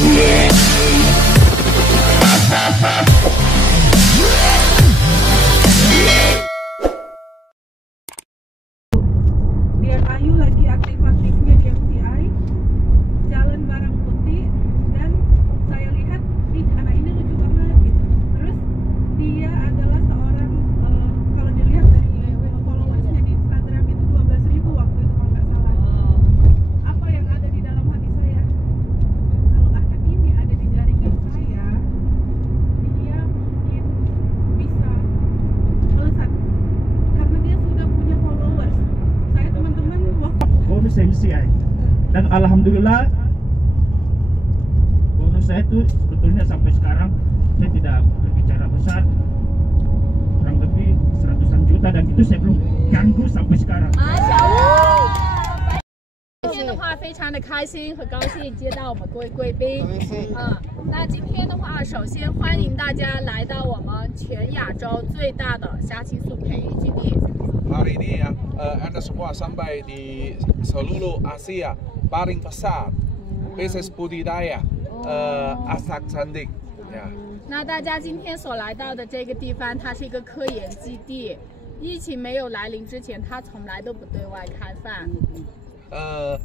Dian Ayu lagi aktif-aktifnya di MCI, jalan barang putih, dan saya lihat anak ini lucu banget gitu. Terus dia adalah seorang kalau dilihat dari followersnya di Instagram itu 12.000 waktu itu kalau nggak salah. Apa yang ada di dalam hati saya? Kalau anak ini ada di jaringan saya, dia mungkin bisa melesat karena dia sudah punya followers. Saya teman-teman waktu bonus MCI, dan alhamdulillah bonus saya itu sebetulnya sampai sekarang saya tidak berbicara besar, kurang lebih 100-an juta, dan itu saya belum ganggu sampai sekarang. 今天的话，非常的开心和高兴接到我们各位贵宾那今天的话，首先欢迎大家来到我们全亚洲最大的虾青素培育基地。 Hari ini ya, Anda semua sampai di seluruh Asia paling besar bisnis budidaya Astak Sandik ya. 那大家今天所来到的这个地方，它是一个科研基地。疫情没有来临之前，它从来都不对外开放。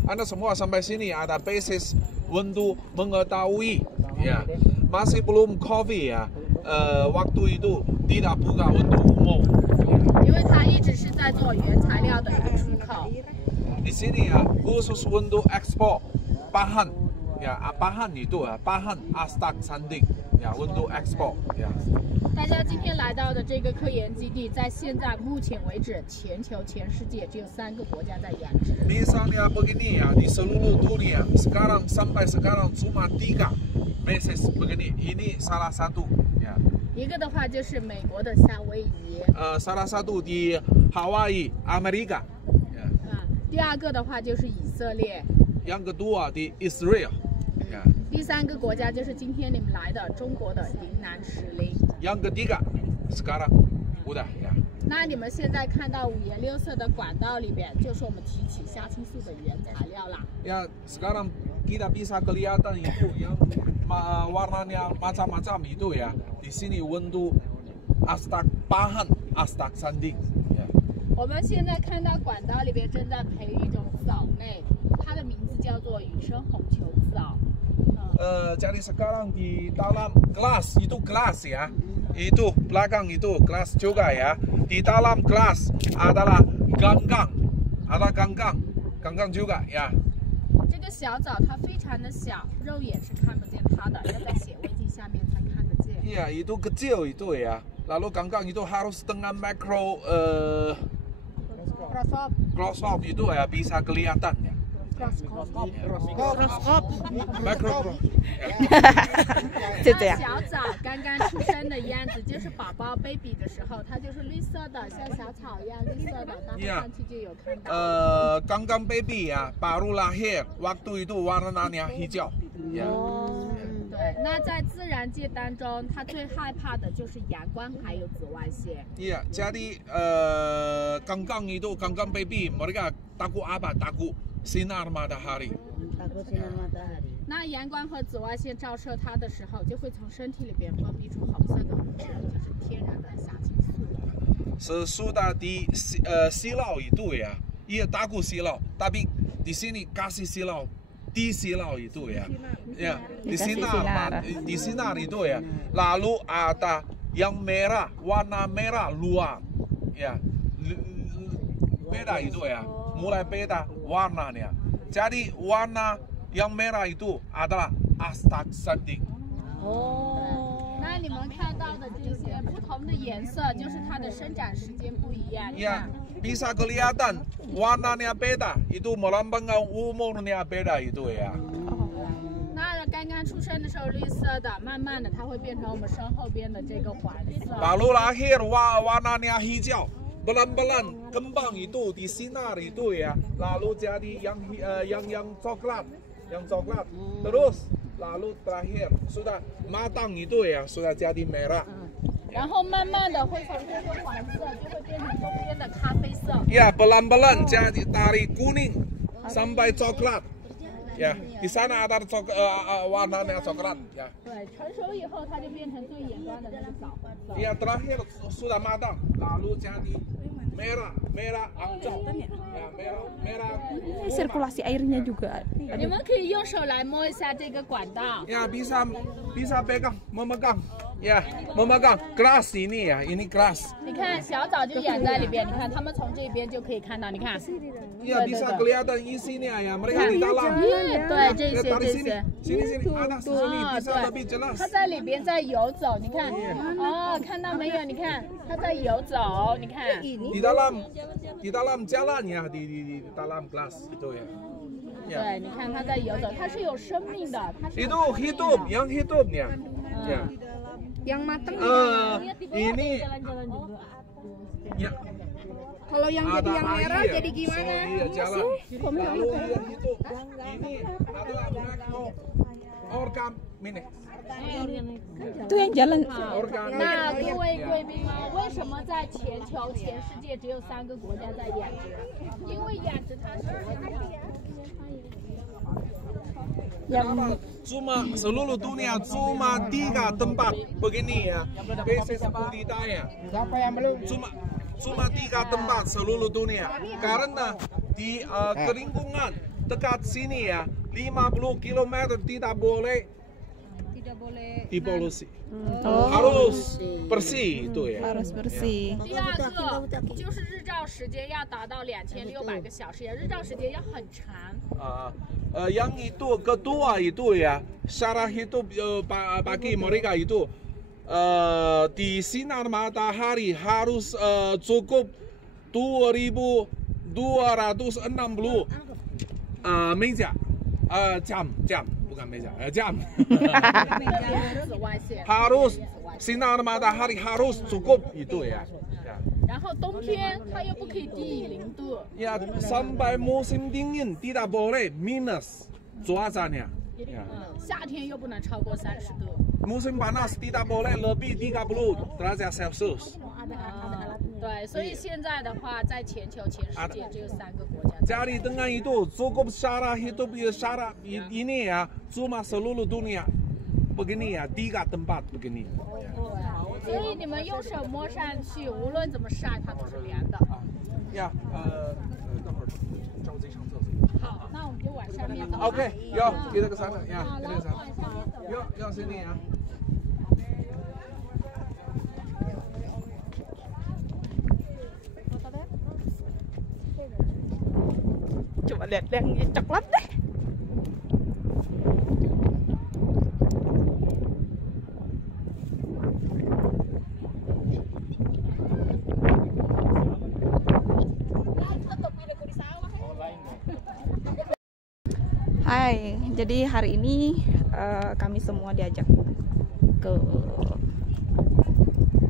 Anda semua sampai sini ada bisnis untuk mengetahui ya, masih belum COVID ya, waktu itu tidak buka untuk umum. 因为它一直是在做原材料的一个出口。 Di sini ya khusus untuk ekspor bahan ya, bahan itu ya, bahan Astak Sandik ya untuk ekspor ya. 大家今天来到的这个科研基地，在现在目前为止，全世界只有3个国家在养殖。 Misalnya begini ya, di seluruh dunia sekarang sampai sekarang cuma 3 bisnis begini. Ini salah satu ya. 一个的话就是美国的夏威夷， salah satu di Hawaii, Amerika. Ya. 第2个的话就是以色列， Yang kedua di Israel. Ya. 第3个国家就是今天你们来的中国的云南石林。 Yang ketiga sekarang udah ya. 那你们现在看到5颜6色的管道里边，就是我们提取虾青素的原材料啦。 Ya sekarang kita bisa kelihatan itu yang warnanya macam-macam itu ya. Di sini untuk Astak bahan Astak Sandik. Ya. 我们现在看到管道里边正在培育一种藻类，它的名字叫做雨生红球藻。 Jadi sekarang di dalam gelas itu gelas ya, itu belakang itu gelas juga ya. Di dalam gelas adalah ganggang, ada ganggang juga ya. 这个小藻它非常的小，肉眼是看不见它的，要在显微镜下面才看得见。 Iya itu kecil itu ya. Lalu ganggang itu harus dengan makro close-up itu ya bisa kelihatan ya. Makro 就这样。小藻刚刚出生的样子，就是宝宝 baby 的时候，它就是绿色的，像小草一样绿色的。大家上去就有看到。ganggang baby ya baru lahir waktu itu warnanya hijau. Ya. 对，那在自然界当中，它最害怕的就是阳光还有紫外线。 Iya, jadi ganggang itu ganggang baby mereka takut apa? Takut sinar matahari. 那阳光和紫外线照射它的时候，就会从身体里边分泌出红色的物质，就是天然的虾青素。 Sesudah di silau itu ya, iya takut silau, tapi di sini kasih silau, di silau itu ya, ya di sinar itu ya. Lalu ada yang merah, warna merah luar, ya beda itu ya, mulai beda warnanya. Jadi warna yang merah itu adalah Astak Sandik. 那你们看到的这些不同的颜色，就是它的生长时间不一样。 Ya, bisa kelihatan warnanya beda, itu melambangkan umurnya beda itu ya. 那刚刚出生的时候绿色的，慢慢的它会变成我们身后边的这个黄色。 Baru lahir warnanya hijau, pelan-pelan kembang itu di sinar itu ya, lalu jadi yang coklat, terus lalu terakhir sudah matang itu ya, sudah jadi merah. 然后慢慢的会从这个黄色就会变成中间的咖啡色。 Ya, pelan-pelan jadi dari kuning sampai coklat. Ya, di sana ada warnanya coklat. Ya. 对，成熟以后它就变成最眼端的那个枣。 Ya terakhir sudah matang, lalu jadi merah hijau. Ya, merah. Ini sirkulasi airnya juga. 你们可以用手来摸一下这个管道。 Ya bisa pegang, memegang. Ya, memegang keras ini ya, ini keras. 你看小枣就养在里边，你看他们从这边就可以看到，你看。 Ya bisa kelihatan isinya ya, mereka di dalam. 对，这 Ya, 些 dari 这 sini, 些。 sini ada sini bisa lebih jelas. 它在里边在游走，你看。哦，看到没有？你看它在游走，你看。 Di dalam jalan ya, di dalam kelas itu ya. 对，你看它在游走，它是有生命的，它是。 Itu hidup, yang hidupnya. Ya. Yang matang Ini ya. kalau yang jadi yang merah jadi gimana? Iya, jalan. Lalu dia hidup. Ini adalah organ ini. Itu yang jalan. Organ. 那各位贵宾们，为什么在全球、全世界只有3个国家在养殖？因为养殖它是。 Cuma seluruh dunia cuma 3 tempat begini ya, spesies budidaya. Cuma 3 tempat seluruh dunia. Karena di lingkungan dekat sini ya, 50 km tidak boleh dipolusi. Harus bersih itu ya. Harus bersih. 第二个就是日照时间要达到2600个小时，日照时间要很长。 Yang itu kedua itu ya, cara hidup bagi mereka itu di sinar matahari harus cukup 2260 meja, jam bukan meja, jam. 紫外线。 Harus sinar matahari harus cukup itu ya. 然后冬天它又不可以低于0度。 Ya sampai musim dingin tidak boleh minus cuacanya. Ya. 夏天又不能超过30度。 Musim panas tidak boleh lebih 30 derajat Celcius. 对，所以现在的话，在全球、全世界只有3个国家。 Jadi dengan itu cukup cara hidup cara ini ya, cuma seluruh dunia begini ya, 3 tempat begini. 所以你们用手摸上去，无论怎么晒，它都是凉的。 Ya, 等会儿着急上厕所。 好，那我们就往上面走。 Oke, yuk kita ke sana ya, 好， kita 来 ke sana. 往下面走。 Yuk sini ya. Coba lihat yang coklat deh. Hai, jadi hari ini kami semua diajak ke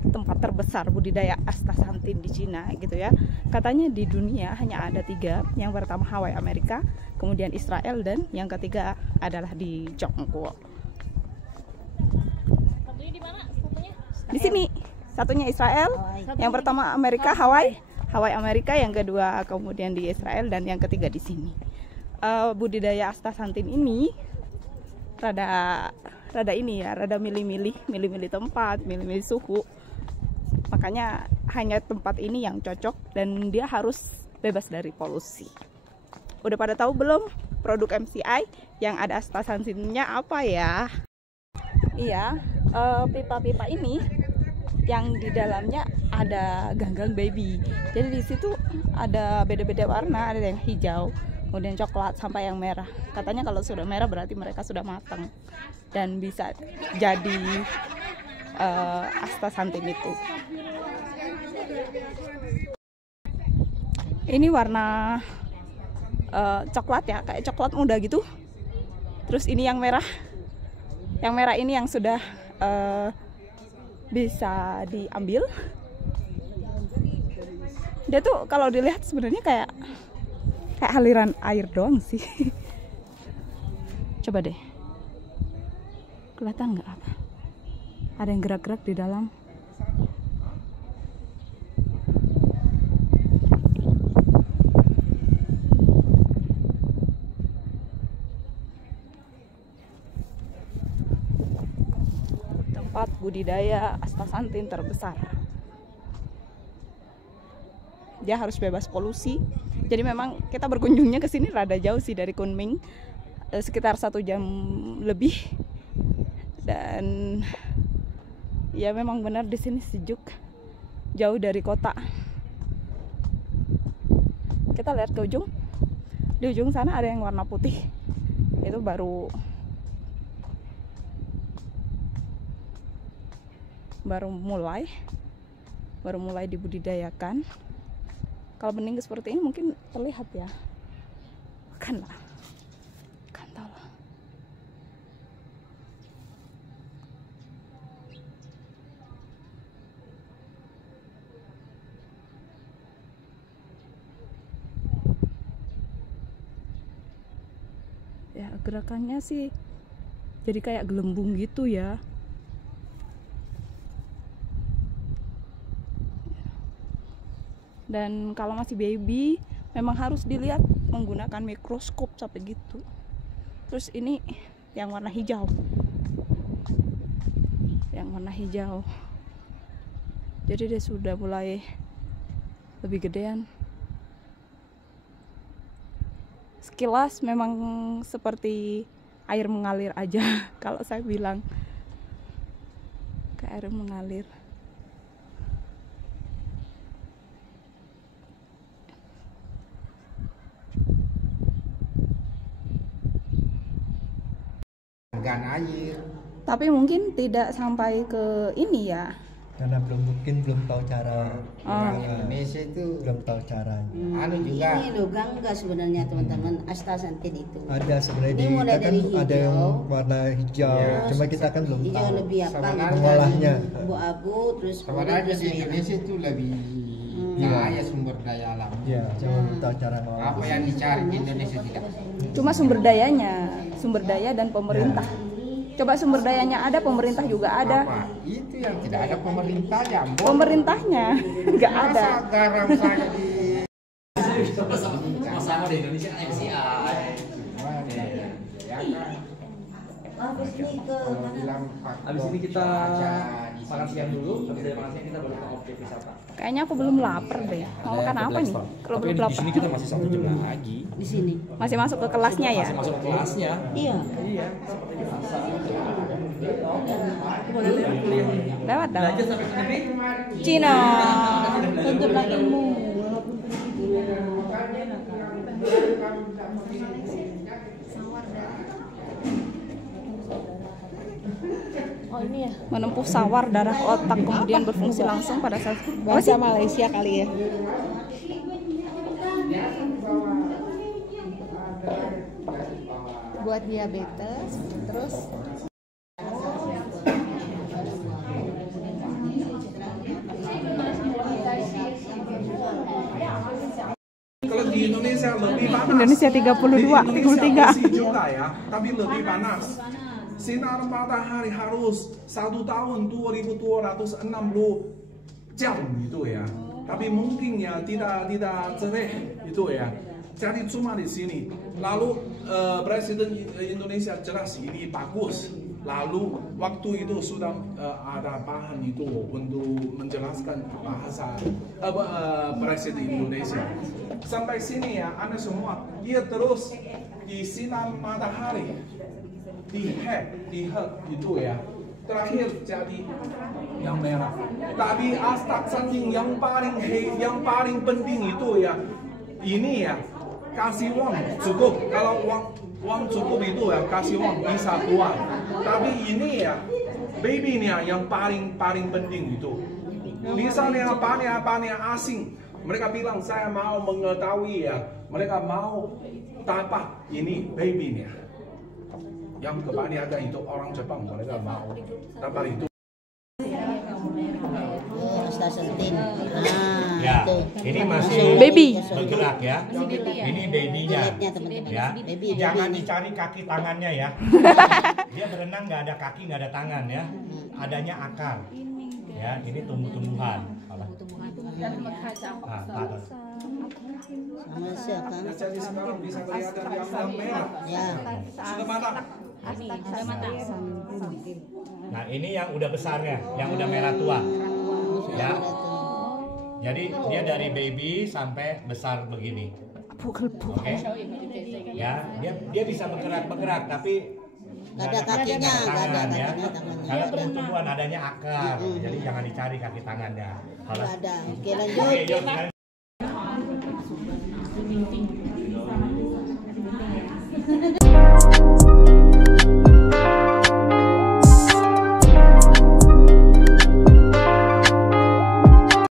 tempat terbesar budidaya astaxanthin di Cina gitu ya. Katanya di dunia hanya ada 3. Yang pertama Hawaii Amerika, kemudian Israel, dan yang ketiga adalah di Tiongkok. Satunya di mana? Satunya? Di sini satunya Israel, yang pertama Amerika Hawaii Amerika, yang kedua kemudian di Israel, dan yang ketiga di sini. Budidaya astaxanthin ini rada ini ya, rada milih-milih tempat, milih-milih suhu. Makanya hanya tempat ini yang cocok dan dia harus bebas dari polusi. Udah pada tahu belum produk MCI yang ada astaxanthinnya apa ya? Iya, pipa-pipa ini yang di dalamnya ada ganggang baby. Jadi di situ ada beda-beda warna, ada yang hijau, kemudian coklat sampai yang merah. Katanya kalau sudah merah berarti mereka sudah matang dan bisa jadi astaxanthin itu. Ini warna coklat ya, kayak coklat muda gitu. Terus ini yang merah. Yang merah ini yang sudah bisa diambil. Dia tuh kalau dilihat sebenarnya kayak aliran air doang sih. Coba deh, kelihatan nggak apa? Ada yang gerak-gerak di dalam. tempat budidaya astaxanthin terbesar. Dia harus bebas polusi. Jadi memang kita berkunjungnya ke sini rada jauh sih dari Kunming, sekitar 1 jam lebih. Dan ya memang benar di sini sejuk, jauh dari kota. Kita lihat ke ujung. Di ujung sana ada yang warna putih. Itu baru mulai dibudidayakan. Kalau bening seperti ini mungkin terlihat ya, kan lah, kantal. Ya gerakannya sih jadi kayak gelembung gitu ya. Dan kalau masih baby memang harus dilihat menggunakan mikroskop sampai gitu. Terus ini yang warna hijau. Jadi dia sudah mulai lebih gedean. Sekilas memang seperti air mengalir aja kalau saya bilang, kayak air mengalir. Air. Tapi mungkin tidak sampai ke ini ya. Karena belum tahu cara. Indonesia itu belum tahu caranya. Anu juga. Ini loh gangga sebenarnya teman-teman, astaxanthin itu. Ada sebenarnya Ini mulai dari hijau. Ada yang warna hijau. Ya, cuma kita kan belum hijau tahu. lebih apa gitu. Mengolahnya. Abu-abu terus sebenarnya di Indonesia itu lebih kaya sumber daya alam. Iya, cuma belum tahu cara ngolah. Apa yang dicari di Indonesia tidak. Cuma sumber daya dan pemerintah. Coba sumber dayanya ada, pemerintah juga ada. Apa? Itu yang tidak ada pemerintahnya. Pemerintahnya nggak ada. Masa garam saya di sama di Indonesia MCI. Habis ini ke mana? Habis ini kita makan siang dulu. Habis dari makan siang kita baru ke objek wisata. Kayaknya aku belum lapar deh. Mau makan apa nih? Kalau belum lapar. Di sini kita masih 1 jam lagi. Di sini. Masih masuk ke kelasnya ya? Masih masuk ke kelasnya. Iya. Iya, seperti biasa. Lewat dah. Belajar sampai sini. Cina. Tuntutlah ilmu. Oh ini ya. Menempuh sawar darah otak kemudian berfungsi langsung pada saat bahasa Malaysia kali ya. Buat diabetes, terus Kalau di Indonesia lebih panas. Indonesia 32, 33. Juga ya, tapi lebih panas. Sinar matahari harus 1 tahun 2260 jam itu ya. Tapi mungkin ya tidak cerah itu ya. Jadi cuma di sini. Lalu Presiden Indonesia jelas ini bagus. Lalu waktu itu sudah ada bahan itu untuk menjelaskan bahasa Presiden Indonesia. Sampai sini ya, Anda semua, dia terus di sinar matahari, di head itu ya. Terakhir jadi yang merah. Tapi astaxanthin yang paling penting itu ya, ini ya, kasih uang cukup. Kalau uang cukup itu ya, kasih uang bisa keluar. Tapi ini ya, baby nya yang paling penting itu. Misalnya banyak asing, mereka bilang saya mau mengetahui ya, mereka mau dapat ini baby nya. Yang kebanyakan itu orang Jepang, mereka mau dapat itu. Astaxanthin. Ya, Itu. ini masih Baby. bergerak ya. Ini babynya. Kulitnya, teman-teman. Ya, Baby, jangan baby. dicari kaki tangannya ya. Dia berenang nggak ada kaki, nggak ada tangan ya. Adanya akar. Ya, ini tumbuh-tumbuhan. Sama siapa? Jadi sekarang bisa kelihatan yang merah. Ya. Sudah matang. Nah, ini yang udah besarnya, yang udah merah tua. Ya. Jadi dia dari baby sampai besar begini. Oke. Ya, dia bisa bergerak tapi nggak ada kakinya, nggak ada tangan ya. Kalau tumbuh-tumbuhan adanya akar, jadi jangan dicari kaki tangannya. Kalau ada. Oke, lanjut. Oke, yuk.